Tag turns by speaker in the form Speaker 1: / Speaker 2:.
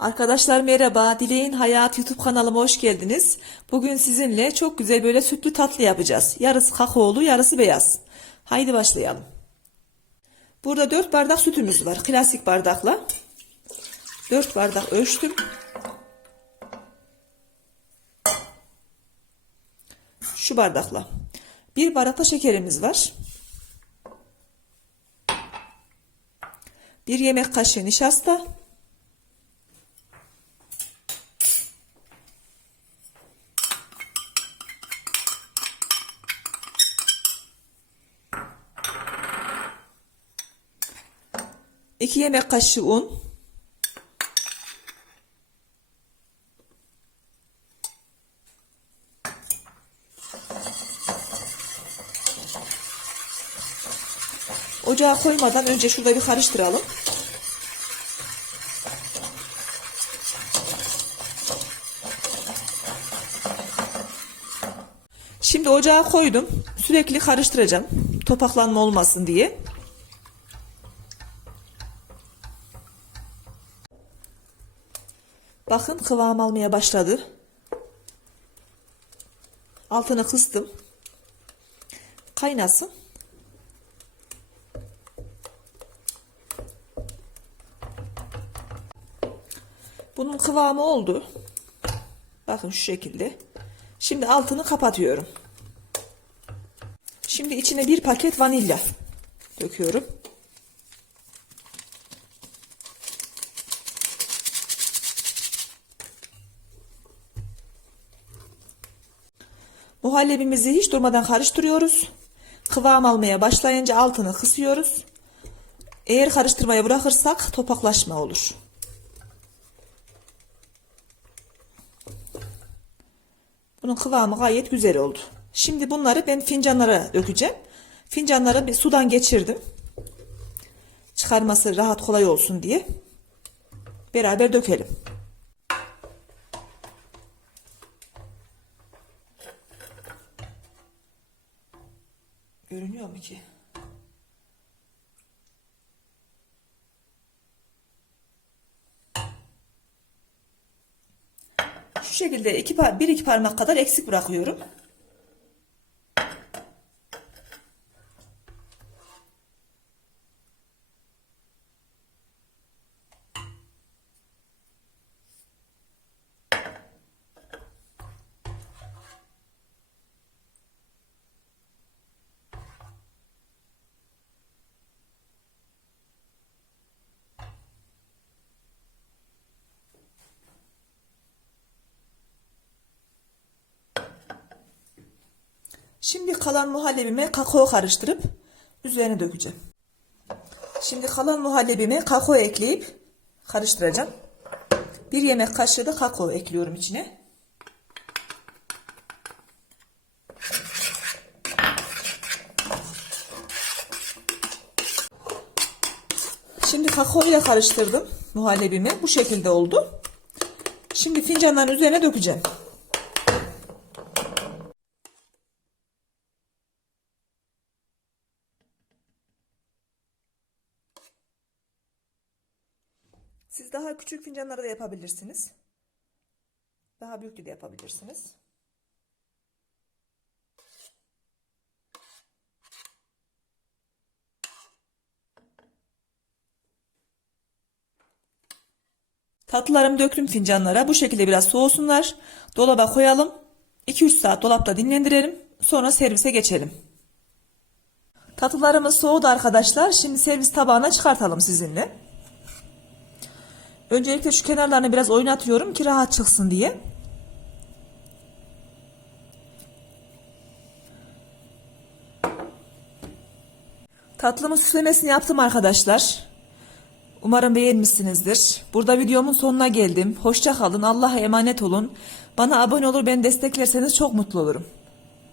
Speaker 1: Arkadaşlar merhaba. Dileğin Hayat YouTube kanalıma hoş geldiniz. Bugün sizinle çok güzel böyle sütlü tatlı yapacağız. Yarısı kakaolu, yarısı beyaz. Haydi başlayalım. Burada 4 bardak sütümüz var. Klasik bardakla. 4 bardak ölçtüm. Şu bardakla. Bir bardak da şekerimiz var. Bir yemek kaşığı nişasta. İki yemek kaşığı un. Ocağa koymadan önce şurada bir karıştıralım. Şimdi ocağa koydum. Sürekli karıştıracağım. Topaklanma olmasın diye. Bakın kıvam almaya başladı. Altını kıstım. Kaynasın. Bunun kıvamı oldu. Bakın şu şekilde. Şimdi altını kapatıyorum. Şimdi içine bir paket vanilya döküyorum. Muhallebimizi hiç durmadan karıştırıyoruz. Kıvam almaya başlayınca altını kısıyoruz. Eğer karıştırmaya bırakırsak topaklaşma olur. Bunun kıvamı gayet güzel oldu. Şimdi bunları ben fincanlara dökeceğim. Fincanları bir sudan geçirdim. Çıkarması rahat kolay olsun diye. Beraber dökelim. Mu ki? Şu şekilde iki, bir iki parmak kadar eksik bırakıyorum. Şimdi kalan muhallebime kakao karıştırıp üzerine dökeceğim. Şimdi kalan muhallebime kakao ekleyip karıştıracağım. Bir yemek kaşığı da kakao ekliyorum içine. Şimdi kakao ile karıştırdım muhallebimi. Bu şekilde oldu. Şimdi fincanların üzerine dökeceğim. Siz daha küçük fincanları da yapabilirsiniz. Daha büyüklü de yapabilirsiniz. Tatlılarımı döktüm fincanlara. Bu şekilde biraz soğusunlar. Dolaba koyalım. 2-3 saat dolapta dinlendirelim. Sonra servise geçelim. Tatlılarımız soğudu arkadaşlar. Şimdi servis tabağına çıkartalım sizinle. Öncelikle şu kenarlarını biraz oynatıyorum ki rahat çıksın diye. Tatlımın süslemesini yaptım arkadaşlar. Umarım beğenmişsinizdir. Burada videomun sonuna geldim. Hoşça kalın. Allah'a emanet olun. Bana abone olur beni desteklerseniz çok mutlu olurum.